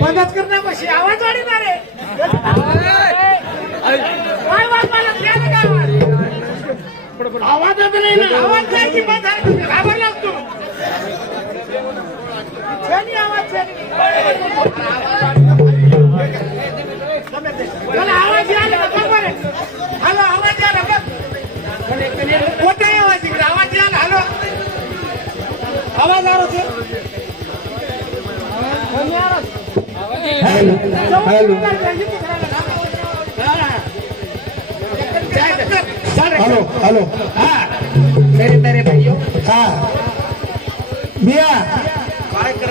मदत करण्यापाशी आवाज वाढणार आहे. काय वाजवायला द्यायला काय आवाजात नाही ना. आवाज नाही की बंद झाला तुम्ही घाबरला असतो. छानी आवाज मला आवाज यायला बरोबर आहे. हॅलो आवाज यायला बघ. कोणताही आवाज इकडे आवाज यायला. हॅलो आवाज आला होते. हेलो हेलो हाँ मेरे भाइयों हाँ बिया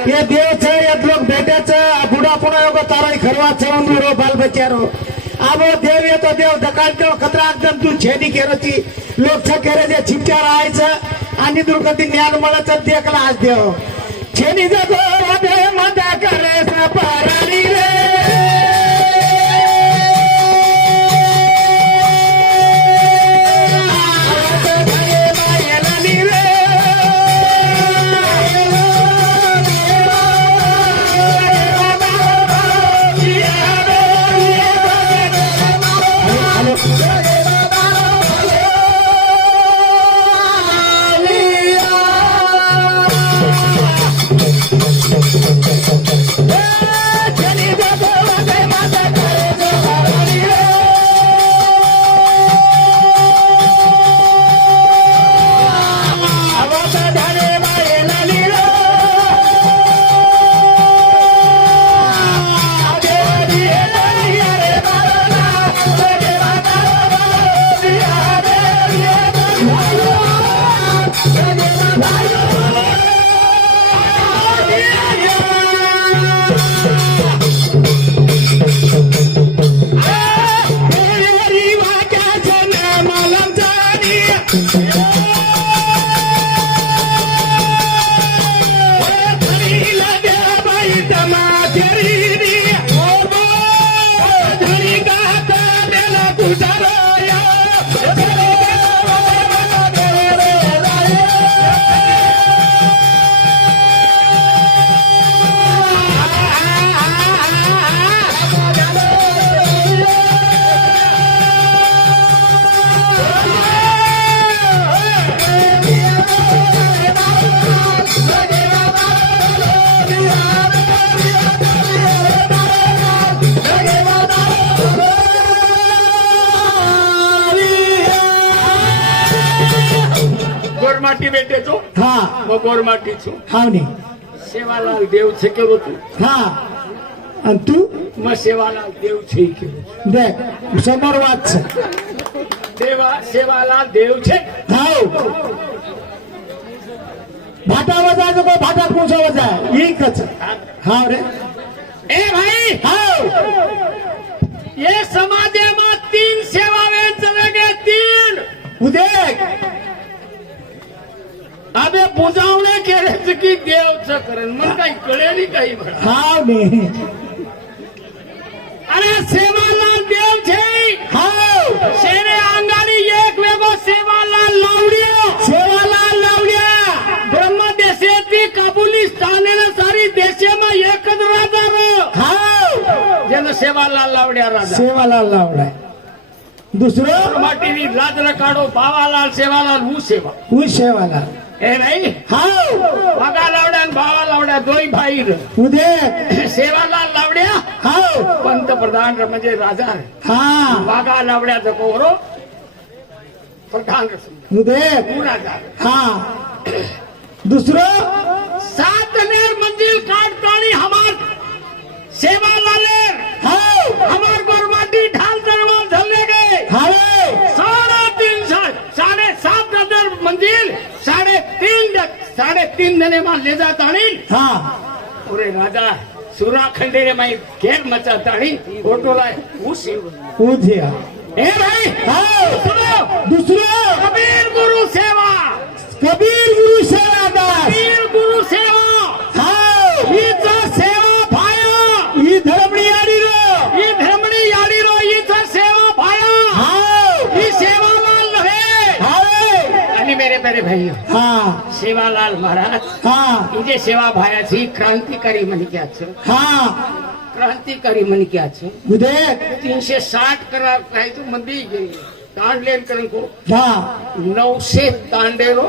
ये देव छे ये लोग बेटे छे बूढ़ा पुणा योगा तारा खरवा छवन रो बाल बच्चारो आबो देव ये तो देव दकाल के खतरा एकदम तू छेदी केरोची लोक छ केरे जे छिपचार आयचं आणि दुर्गती ज्ञान मळच देखला आज देव छेनी जगो राधे मदा करे सपारानी रे गोरमाटी बेटे तो हाँ मग गोरमाटी छू हाँ नी सेवालाल देव छे केरो तू हाँ आणि तू मग सेवालाल देव छे केरो देख समोर वाच देवा सेवालाल देव छे हाव भाटा वाजायचं को भाटा पोचा वाजा एकच हाव रे ए भाई हाव ये समाजाમાં तीन सेवावे चले तीन उदेक अबे बुजावणे केले की देवचं करण मग काही कळेली काही म्हणा हाव नी अरे सेवालाल देव छे हाव शेरे अंगानी एक वेगो सेवालाल लावड्या ब्रह्म देशेती काबुलिस्तान सारी देशेમાં एक જ राजा रो हाव જેનો સેવાલાલ લાવડ્યા રાજા सेवालाल लावलाय दुसरं માટીની લાજ રકાડો ભાવાલાલ સેવાલાલ હું સેવા હું सेवालाल એ નહીં हाव વાગા લાવડ્યા અને ભાવા લાવડ્યા दोई भाई रे उदेक सेवालाल लावड्या हाव पंतप्रधान म्हणजे राजा रे हाँ वाघा लावड्याचा कोहरो प्रधान उदेक હું राजा रे. हाँ दुसरं 7 मंजिल काटतानी हमार सेवालाले हाव हमार गोरमाटी ढाल दरवार झलने गए हावे 3.5 मंजिल 3.5 जने मान ले जातानी हाँ अरे राजा सुरा खंडेरे माई घेर मचातानी फोटोला उसी उद्या ए भाई हाव सुनो दुसरं कबीर गुरु सेवा कबीर गुरु सेवादास कबीर गुरु सेवा हाव हीच सेवा भाया ही धर्मणी आडी रो ही धर्मणी याडी रो हीच सेवा भाया हाव ही सेवालाल नव्हे हावे आणि मेरे रे भाई हा सेवालाल महाराज हा इथे सेवा भायाची क्रांतिकारी म्हणक्याचं हा क्रांतिकारी म्हणक्याचं उदे 360 करा काय तो मंदी तांडलेन करण को हा 900 तांडेरो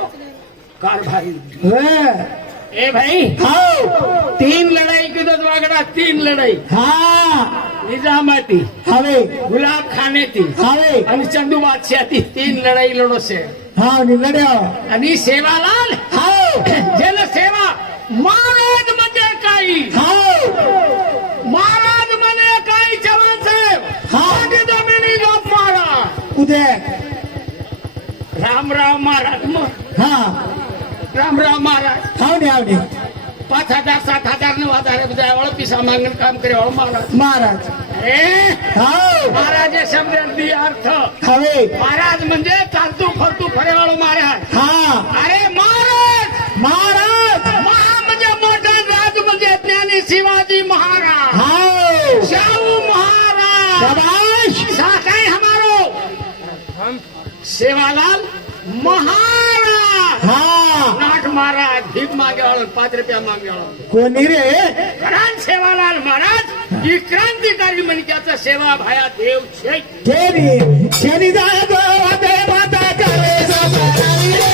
कारभारी ए भाई हाव 3 लढाई की दो वागड़ा 3 लढाई हा निजामाती हवे गुलाब खाने थी हवे आणि चंदू बादशाह थी 3 लढाई लढो से हा लढ्या आणि सेवालाल हाव जेल सेवा महाराज म्हणजे काही महाराज म्हणजे काही जवान साहेब हा. माझी जमिनी लोक महाराज उदे रामराव महाराज मग हा रामराव महाराज हावणे 5,000 7,000 9,000 બધા વાળો પૈસા માંગણ કામ કરે વાળો महाराज महाराज अरे हाव महाराज हे शब्द दी अर्थ हवे महाराज म्हणजे चालतू फरतू फरेवाळो महाराज हा अरे महाराज महाराज महा म्हणजे मोठा राज म्हणजे ज्ञानी शिवाजी महाराज हाव शाहू महाराज शाबाश साकाई हमारो सेवालाल महाराज हा नाथ महाराज भीख मागे वाळो 5 रुपया मागे वाळो कोणी रे कारण सेवालाल महाराज ही क्रांतिकारी मनक्याचा सेवा भाया देव छे तेरी जागो वादे माता करे सपनारी रे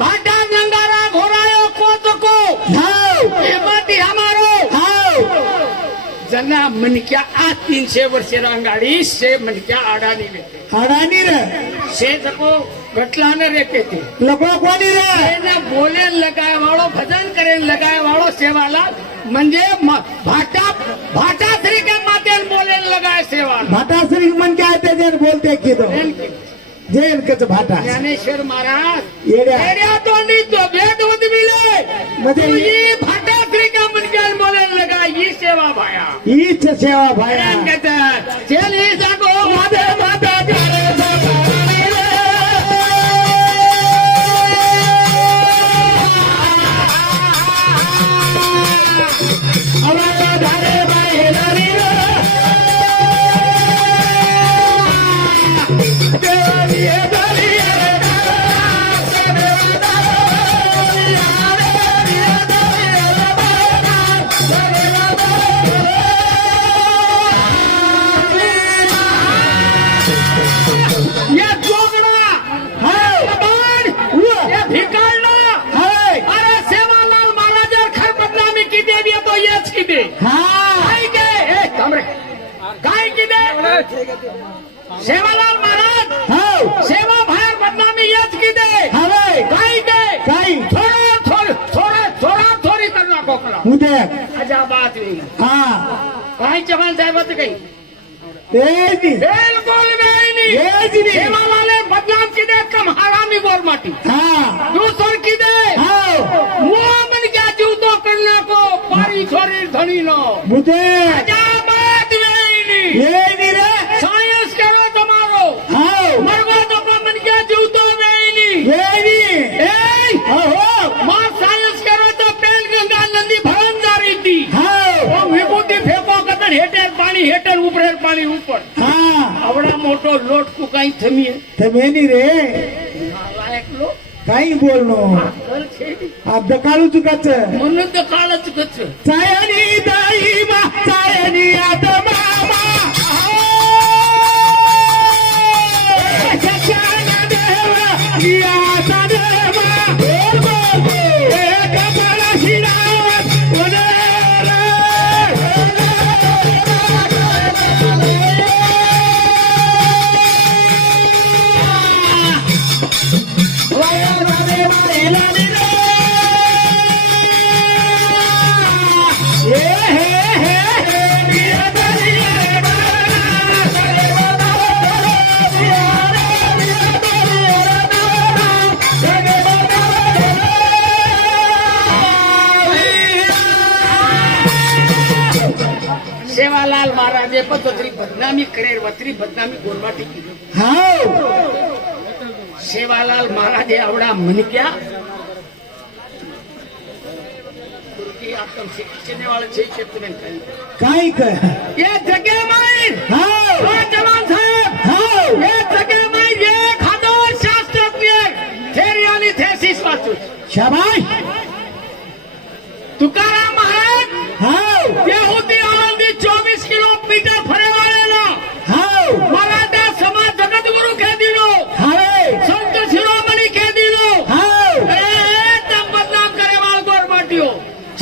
भाटा नंगारा घोरायो कोतको हेमती हमारो जना मनक्या आज 300 वर्षे रांगाडी से मनक्या आडानी लेते अडाणी रे से तको गटलाने रेते थे लको कोणी रे એને બોલે લગાય વાળો ભજન કરે લગાય વાળો સેવાલાલ म्हणजे भाटा भाटा तरीके माते बोले लगाय सेवालाल भाटाश्री मन काय ते जर बोलते की तो जेल कच भाटा ज्ञानेश्वर महाराज येड्या येड्या तोंडी तो भेद उदविले म्हणजे तुझी भाटा तरीके म्हणजे बोले लगाय ही सेवा भाया हीच सेवा भाया चल ही जागो वादे माता करे सपनारी रे अरे धारे बाहेरी रे देवानी दारी ये जोगड़ा बाण ये भिकारणा अरे सेवालाल महाराज खर बदनामी की दे दिया तो ये की दे काय के ए कमरे काय की दे सेवालाल महाराज सेवा बाहेर बदनामी येच की दे काय के थोडी करना कोकला उदे अजा बात नहीं हा काय जवान साहेब काही तेजी बिल्कुल नहीं तेजी सेवालाले बदनाम की दे कम हरामी गोरमाटी हा दूसर की दे मुआ मन क्या जूतो करने को पारी छोरी धनी नो बुदे अजाबात नहीं ये नी रे साइंस करो तुम्हारो हाव मरवा तो मन क्या जूतो नहीं ये नी ए हो मां साइंस करो तो पेन गंगा नदी भरन जा रही थी हाव वो विभूति फेंको कतन हेटर ऊपर पानी ऊपर हा आवड़ा मोटो लोट को कहीं थमी है તમે ની રે नालायक लोग काही बोलनो कल छे આ દકાળું ચુકત मन तो कालच कच चायनी दाई मा चायनी आत्मा मा सचाना देवा या सदेवा बोल बोल एक बड़ा शिरावत ओने Yeah. सेवालाल महाराजे पद्धतरी बदनामी करेल वतरी बदनामी गोलवाटी हाव सेवालाल महाराजे आवडा मनक्या वाले काय कर ये जगे माहीर हाव जवान साहेब हाव ये जगे माहीर 1000 शास्त्रज्ञ थेरी आणि थेसिस वाचून शाबाश तुकाराम महाराज हाव ते होती आळंदी 24 किलोमीटर फरेवाळेला हाव मराठा समाज जगद्गुरु के दिलो हावे संत शिरोमणी के दिलो हाव एकदम बदनाम करे वाल गोरबाटियो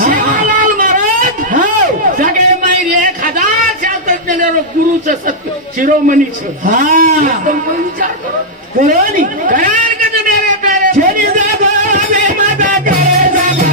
सेवालाल महाराज हाव जगे माहीर 1000 शास्त्रज्ञ गुरुचं सत्य शिरोमणीचं हा एकदम कोण विचार करो करोनी करार कद मेरे प्यारे छेनी जागो रे माता करे जागो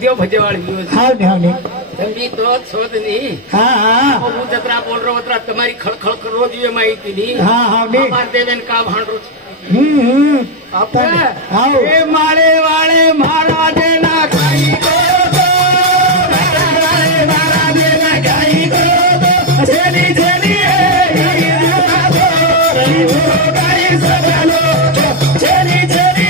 देव भजेवाળી हाव ने मी તો શોધ ની હા હા હું જતરા બોલ રહો વતરા તમારી ખળખળ કરો જોઈએ માહિતી ની હા હાવ ને અમાર દેવેન કા ભાંડરો આપણે હાવ એ માળે વાળે મહારાજે ના ખાઈ મહારાજે ના ગાઈ ગયો છેની છેની ગાઈ સગાલો છેની છેની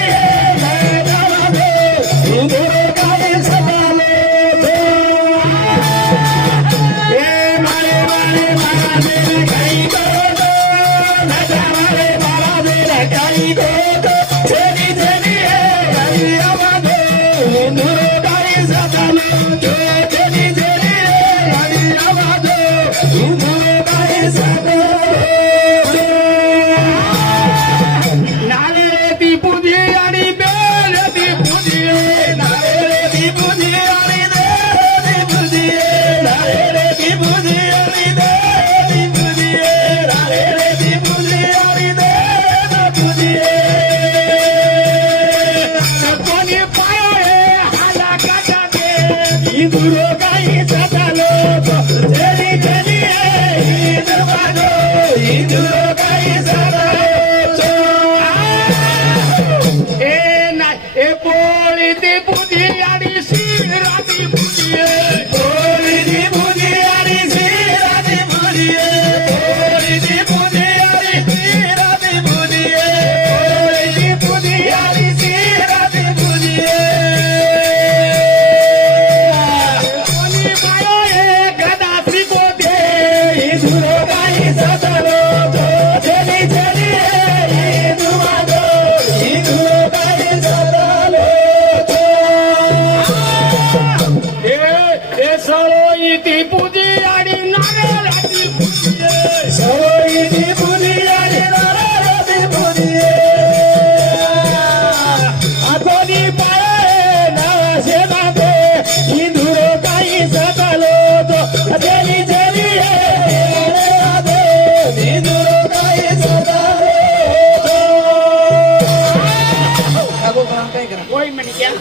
કોઈ મને ક્યાં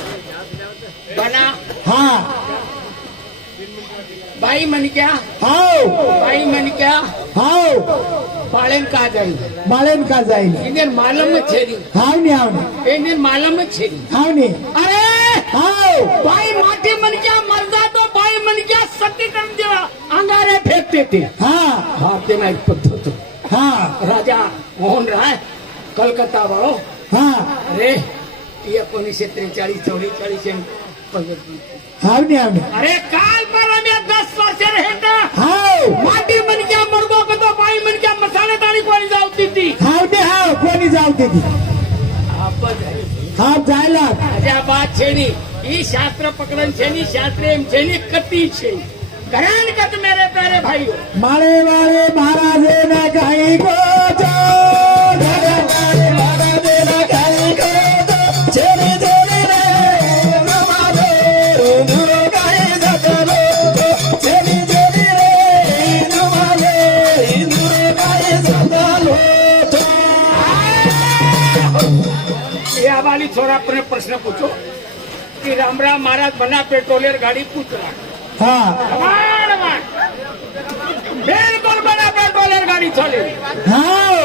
બના હા બાઈ મને ક્યાં હાવ બાઈ મને ક્યાં હાવ પાળેન કા જાય બાળેન કા જાય એને માલમ જ છે ની હાવ ને હાવ ને એને માલમ જ છે ની હાવ ને અરે હાવ ભાઈ માટી मन क्या मरदा तो भाई मन क्या सत्य कर दिया अंगारे फेंकते थे હા भारतीय में एक पद्धत હા राजा मोहन राय कलकत्ता वालों હા अरे 1943 હાવ ને હાવ ને अरे काल पर हमें 10 वर्ष रहता હાવ माटी मन क्या मरगो को तो भाई मन क्या मसाले दानी को जाती थी હાવ ને હાવ કોની જાવતી હતી आप હાવ જાયલા આજે આ વાત છે ની ઈ શાસ્ત્ર પકડન છે ની શાસ્ત્ર એમ છે ની કતી છે કરણ કત મેરે પ્યારે ભાઈઓ માળે વાળે મહારાજે ના ગાઈ ગો તો મહારાજે ના ગાઈ ગો તો છેરી છેરી રે રમાડો ધૂરો ગાઈ જતલો आपने प्रश्न पूछो कि रामराव महाराज बना पेट्रोलियर गाड़ी पूछ रहा हा बिल्कुल बना पेट्रोलियर गाड़ी चले हाव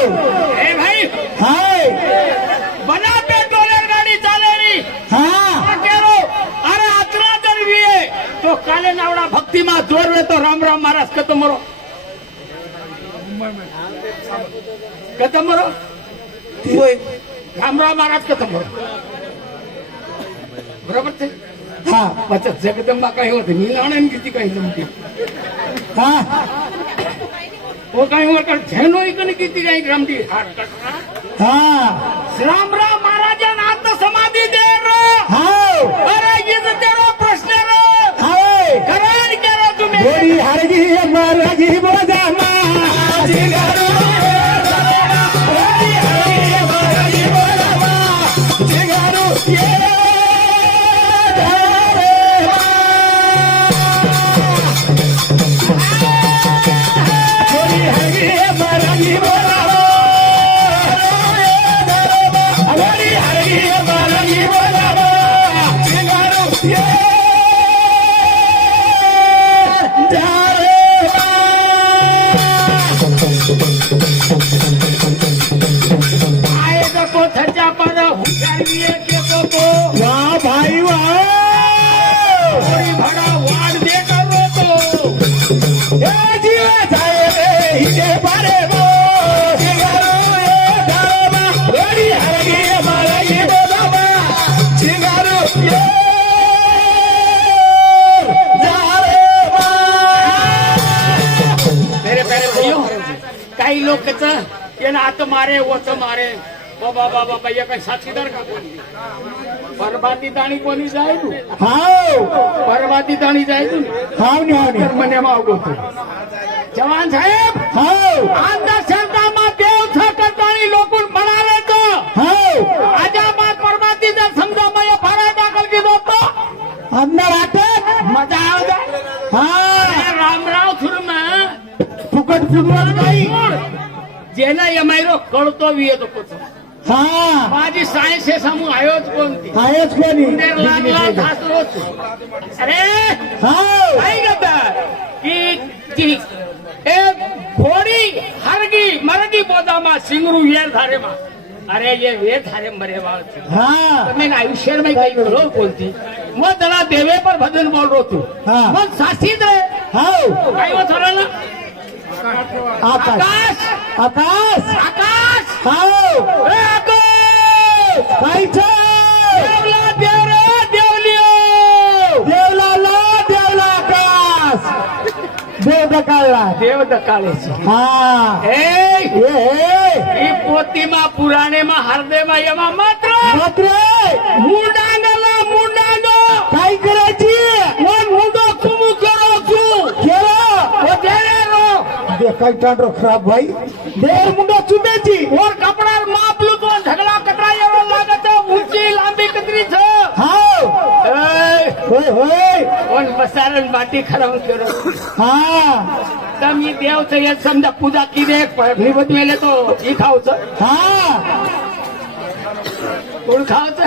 ए भाई हाय बना पेट्रोलियर गाड़ी चाले रही हा केरो अरे आचरा जरवी है तो काले नावड़ा भक्ति में जोर वे तो रामराव महाराज खत्म मरो खत्म मरो रामराव महाराज खत्म मरो बरोबर છે हा પછી જગદંબા કઈ હોત નીલાણે ને કીધી કઈ લંબી हा वो कहीं और कर झेनो ही कहीं कीती कहीं रमदी हाथ कटना हा रामराव महाराजा नाथ समाधि दे रो हाव अरे ये तो तेरा प्रश्न रो हाय करान क्या रो तुम्हें गोरी हरगी मरगी बोजा मा जिगारू जिगारू ये आए तो थचा पर हुशारिये के तो वाह भाई वाह थोड़ी बड़ा वार्ड दे करो तो ए जीवा जाए रे हिजे पारे बो जिगारू ये दामा गोरी हरगी मरगी बोजा जिगारू ये मेरे प्यारे भाइयों काही लोक कसं येणं आत मारे वच मारे बाबा बाबा भैया काही साक्षीदार का कोणी परबाती दाणी कोणी जाय तू हाव परबाती दाणी जाय तू हाव नि हाव नि મને માગો જવાન સાહેબ हाव અંધશ્રદ્ધામાં દેવ છ કરતાની લોકોને બનાવે તો हाव આજાબાદ પરબાતી દે સમજામાં એ ફારા દાખલ કીધો તો अंदर आटक મજા આવે हा રામરાવ થુરમાં फुकट फुटवाल नाही જેને એમાયરો કળતો વીએ તો પૂછો हा माझी सायन्स हे समूह आयोच कोणती आहेच कोणी लागला धासलो अरे हाव काय करता की एक घोडी हरगी मरगी बोदामा सिंगरू येर धारे मा अरे ये वेर धारे मरे वाळ हा मैं आयुष्य में कई करो बोलती मैं जरा देवे पर भजन बोल रो तू हाँ। मग सासीद रे हाव काय वो ठरवलं आकाश आकाश आकाश आकाश हाव ए आकाश काय छ देवला देव रे देवलियो देवला देवला आकाश देव दकाळला देव दकाळे છે हा ए ए ई પોતીમાં પુરાણેમાં હરદેમાં એમાં માત્ર मात्र મુંડાંગલા મુંડાંગો काय करायची કોણ મુંડો કુમુ કરો છું केलं ओ तेरे रो दे काय टांडो खराब भाई देर मुंडा चुम्याची और कपड़ा मापलू तो ढगला कटरा एवढो लागत ऊंची लांबी कतरी छ हाव होय होय कोण बसारण माटी खराब करो हा तमी देव छ ये समजा पूजा की दे भीवत मेले तो ई खावच हा कोण खावच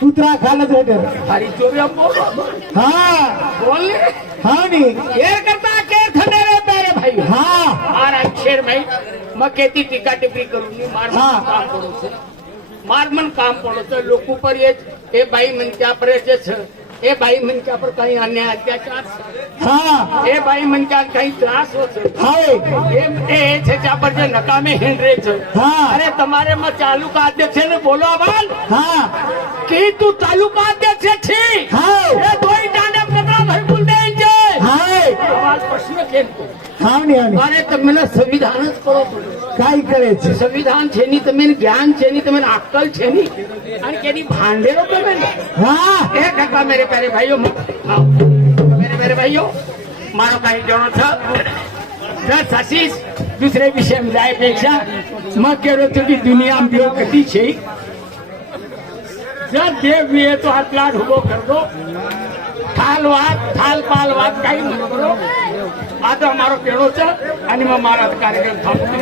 कुत्रा खालच रेटर हरी चोरी बोल हा बोल हा नी केर करता केर थने रे प्यारे भाई हा मार अक्षर भाई मग केती टीका टिप्पणी करून मी मार हा. काम पडो छ मार मन काम पडो छ लोक पर ये बाई मन क्या पर जे छ ए बाई मन क्या पर काही अन्याय अत्याचार छ हा ए बाई मन क्या काही त्रास हो छ हाय એ છે ત્યાં પર જે નકામે હિંડરે છે હા. અરે તમારે માં તાલુકા અધ્યક્ષ ને બોલો બાલ हा કે તું તાલુકા અધ્યક્ષ છે હાવ એ તોય ટાણે કતરા ભર બોલ દે છે हाय આવાજ પ્રશ્ન કેમ તો हाव नी हाव नी મારે તમને સંવિધાન જ કરો પડે काय करायचं સંવિધાન છે ની તમે જ્ઞાન છે ની તમે અક્કલ છે ની અને કેની ભાંડેરો તમે ને हा એ કાકા મેરે પ્યારે ભાઈઓ હા मेरे भाइयों मारो काही जणो छ जर सासीस दुसरे विषय जायपेक्षा मग केलो की दुनिया बियो कधी છે जर देव ये तो आटला ढुबो कर दो थाल पाल वाद काही नको करो आता मारो केळो छ आणि मग मारा कार्यक्रम थांबतो